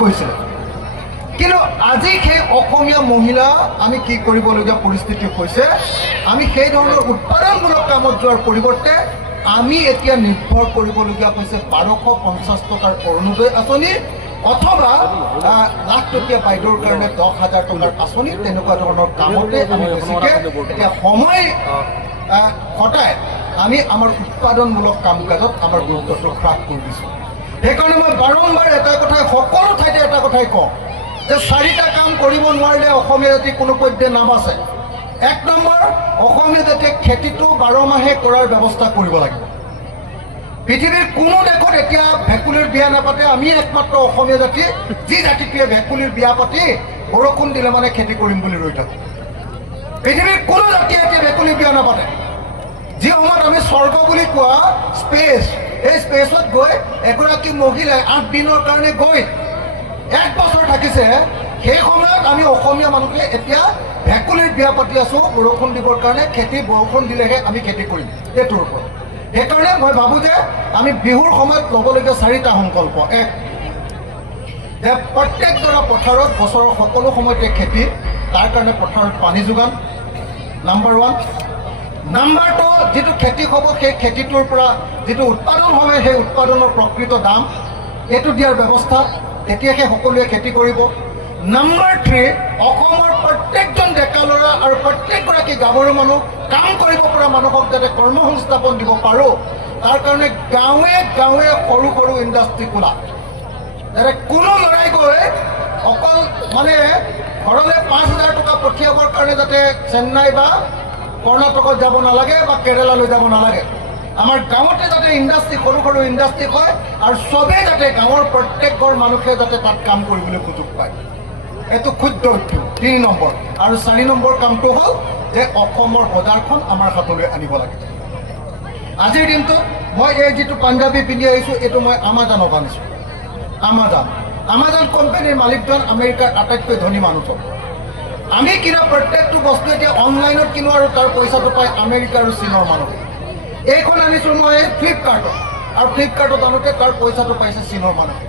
কৈছিলে। কিন্তু আজি সেই অসমীয়া মহিলা আমি কি কৰিবলগীয়া পৰিস্থিতি হৈছে, আমি সেই ধৰণৰ উৎপাদনমূলক কামত যোৱাৰ পৰিৱৰ্তে আমি এতিয়া নিৰ্ভৰ কৰিবলগীয়া হৈছে 1250 টকাৰ অৰুণোদয় আঁচনি অথবা লাখটকীয়া বাইদেউৰ কাৰণে 10,000 টকাৰ আঁচনি, তেনেকুৱা ধৰণৰ কামতে আমি বেছিকৈ এতিয়া সময় কটাই আমি আমাৰ উৎপাদনমূলক কাম কাজত আমাৰ গুৰুত্বটো হ্ৰাস কৰি দিছোঁ। সেইকাৰণে মই বাৰম্বাৰ এটা কথাই সকলো ঠাইতে এটা কথাই কওঁ যে 4টা কাম কৰিব নোৱাৰিলে অসমীয়া জাতি কোনো পধ্যে নাবাচে। 1 নম্বৰ, অসমীয়া জাতিয়ে খেতিটো 12 মাহে কৰাৰ ব্যৱস্থা কৰিব লাগিব। পৃথিৱীৰ কোনো দেশত এতিয়া ভেকুলীৰ বিয়া নাপাতে, আমি একমাত্ৰ অসমীয়া জাতি যি জাতিটোৱে ভেকুলীৰ বিয়া পাতি বৰষুণ দিলে মানে খেতি কৰিম বুলি ৰৈ থাকোঁ। পৃথিৱীৰ কোনো জাতিয়ে এতিয়া ভেকুলীৰ বিয়া নাপাতে। যি সময়ত আমি স্বৰ্গ বুলি কোৱা স্পেচ, এই স্পেচত গৈ এগৰাকী মহিলাই 8 দিনৰ কাৰণে গৈ 1 বছৰ থাকিছে, সেই সময়ত আমি অসমীয়া মানুহে এতিয়া ভেকুলীৰ বিয়া পাতি আছোঁ বৰষুণ দিবৰ কাৰণে, খেতি বৰষুণ দিলেহে আমি খেতি কৰিম এইটোৰ ওপৰত। সেইকাৰণে মই ভাবোঁ যে আমি বিহুৰ সময়ত ল'বলগীয়া 4টা সংকল্প। 1, যে প্ৰত্যেকডৰা পথাৰত বছৰৰ সকলো সময়তে খেতি, তাৰ কাৰণে পথাৰত পানী যোগান নম্বৰ 1। নম্বৰ 2, যিটো খেতি হ'ব সেই খেতিটোৰ পৰা যিটো উৎপাদন হ'ব সেই উৎপাদনৰ প্ৰকৃত দাম এইটো দিয়াৰ ব্যৱস্থা, তেতিয়াহে সকলোৱে খেতি কৰিব। নম্বৰ 3, অসমৰ প্ৰত্যেকজন ডেকা ল'ৰা আৰু প্ৰত্যেকগৰাকী গাভৰু মানুহ কাম কৰিব পৰা মানুহক যাতে কৰ্মসংস্থাপন দিব পাৰোঁ, তাৰ কাৰণে গাঁৱে গাঁৱে সৰু সৰু ইণ্ডাষ্ট্ৰি খোলা, যাতে কোনো ল'ৰাই গৈ অকল মানে ঘৰলৈ 5,000 টকা পঠিয়াবৰ কাৰণে যাতে চেন্নাই বা কৰ্ণাটকত যাব নালাগে বা কেৰেলালৈ যাব নালাগে। আমাৰ গাঁৱতে যাতে ইণ্ডাষ্ট্ৰি সৰু সৰু ইণ্ডাষ্ট্ৰি হয় আৰু চবেই যাতে গাঁৱৰ প্ৰত্যেক ঘৰ মানুহে যাতে তাত কাম কৰিবলৈ সুযোগ পায়, এইটো ক্ষুদ্ৰ উদ্যোগ 3 নম্বৰ। আৰু 4 নম্বৰ কামটো হ'ল যে অসমৰ বজাৰখন আমাৰ হাতলৈ আনিব লাগে। আজিৰ দিনটোত মই এই যিটো পাঞ্জাবী পিন্ধি আহিছোঁ এইটো মই আমাজনক আনিছোঁ। আমাজন কোম্পানীৰ মালিকজন আমেৰিকাৰ আটাইতকৈ ধনী মানুহজন। আমি কিনা প্ৰত্যেকটো বস্তু এতিয়া অনলাইনত কিনো আৰু তাৰ পইচাটো পায় আমেৰিকা আৰু চীনৰ মানুহে। এইখন আনিছোঁ মই ফ্লিপকাৰ্টত, আৰু ফ্লিপকাৰ্টত আনোতে তাৰ পইচাটো পাইছে চীনৰ মানুহে।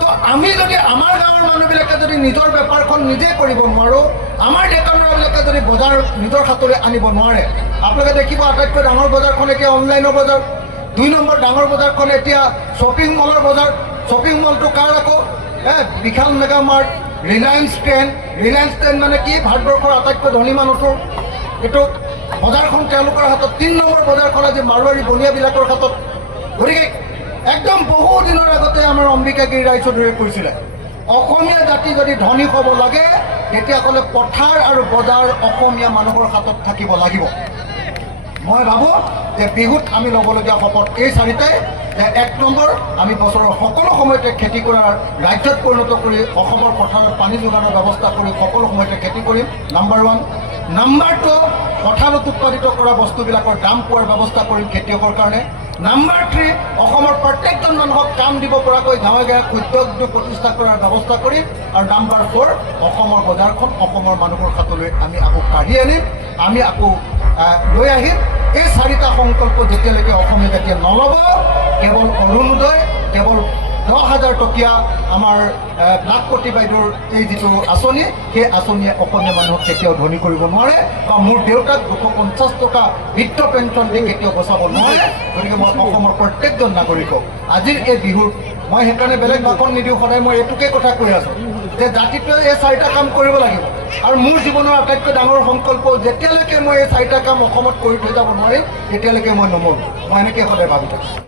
তো আমি যদি আমাৰ গাঁৱৰ মানুহবিলাকে যদি নিজৰ বেপাৰখন নিজে কৰিব নোৱাৰোঁ, আমাৰ ডেকা ল'ৰাবিলাকে যদি বজাৰ নিজৰ হাতলৈ আনিব নোৱাৰে, আপোনালোকে দেখিব আটাইতকৈ ডাঙৰ বজাৰখন এতিয়া অনলাইনৰ বজাৰ। 2 নম্বৰ ডাঙৰ বজাৰখন এতিয়া শ্বপিং মলৰ বজাৰ। শ্বপিং মলটো কাৰ আকৌ? বিশাল মেগা মাৰ্ট, ৰিলায়েন্স ট্ৰেণ্ড মানে কি? ভাৰতবৰ্ষৰ আটাইতকৈ ধনী মানুহটো এইটো বজাৰখন তেওঁলোকৰ হাতত। 3 নম্বৰ বজাৰখন আজি মাৰোৱাৰী বনিয়াবিলাকৰ হাতত। গতিকে একদম বহু দিনৰ আগতে আমাৰ অম্বিকাগিৰি ৰায়চৌধুৰীয়ে কৈছিলে, অসমীয়া জাতি যদি ধনী হ'ব লাগে তেতিয়াহ'লে পথাৰ আৰু বজাৰ অসমীয়া মানুহৰ হাতত থাকিব লাগিব। মই ভাবোঁ যে বিহুত আমি ল'বলগীয়া শপত এই 4টাই। যে 1 নম্বৰ, আমি বছৰৰ সকলো সময়তে খেতি কৰাৰ ৰাজ্যত পৰিণত কৰি অসমৰ পথাৰত পানী যোগানৰ ব্যৱস্থা কৰি সকলো সময়তে খেতি কৰিম, নম্বৰ 1। নম্বৰ 2, পথাৰত উৎপাদিত কৰা বস্তুবিলাকৰ দাম পোৱাৰ ব্যৱস্থা কৰিম খেতিয়কৰ কাৰণে। নম্বৰ 3, অসমৰ প্ৰত্যেকজন মানুহক কাম দিব পৰাকৈ গাঁৱে গাঁৱে ক্ষুদ্ৰ উদ্যোগ প্ৰতিষ্ঠা কৰাৰ ব্যৱস্থা কৰিম। আৰু নম্বৰ 4, অসমৰ বজাৰখন অসমৰ মানুহৰ হাতলৈ আমি আকৌ কাঢ়ি আনিম, আমি আকৌ লৈ আহিম। এই 4টা সংকল্প যেতিয়ালৈকে অসমীয়া জাতিয়ে নল'ব, কেৱল অৰুণোদয়, কেৱল 10,000 টকীয়া আমাৰ লাখপতি বাইদেউৰ এই যিটো আঁচনি, সেই আঁচনিয়ে অসমীয়া মানুহক কেতিয়াও ধনী কৰিব নোৱাৰে, বা মোৰ দেউতাক 250 টকা বৃদ্ধ পেঞ্চন দি কেতিয়াও বচাব নোৱাৰে। গতিকে মই অসমৰ প্ৰত্যেকজন নাগৰিকক আজিৰ এই বিহুৰ মই সেইকাৰণে বেলেগ ভাষণ নিদিওঁ, সদায় মই এইটোকে কথা কৈ আছোঁ যে জাতিটোৱে এই 4টা কাম কৰিব লাগিব। আৰু মোৰ জীৱনৰ আটাইতকৈ ডাঙৰ সংকল্প, যেতিয়ালৈকে মই এই 4টা কাম অসমত কৰি থৈ যাব নোৱাৰিম তেতিয়ালৈকে মই নমৰোঁ। মই এনেকৈ সদায় ভাবি থাকোঁ।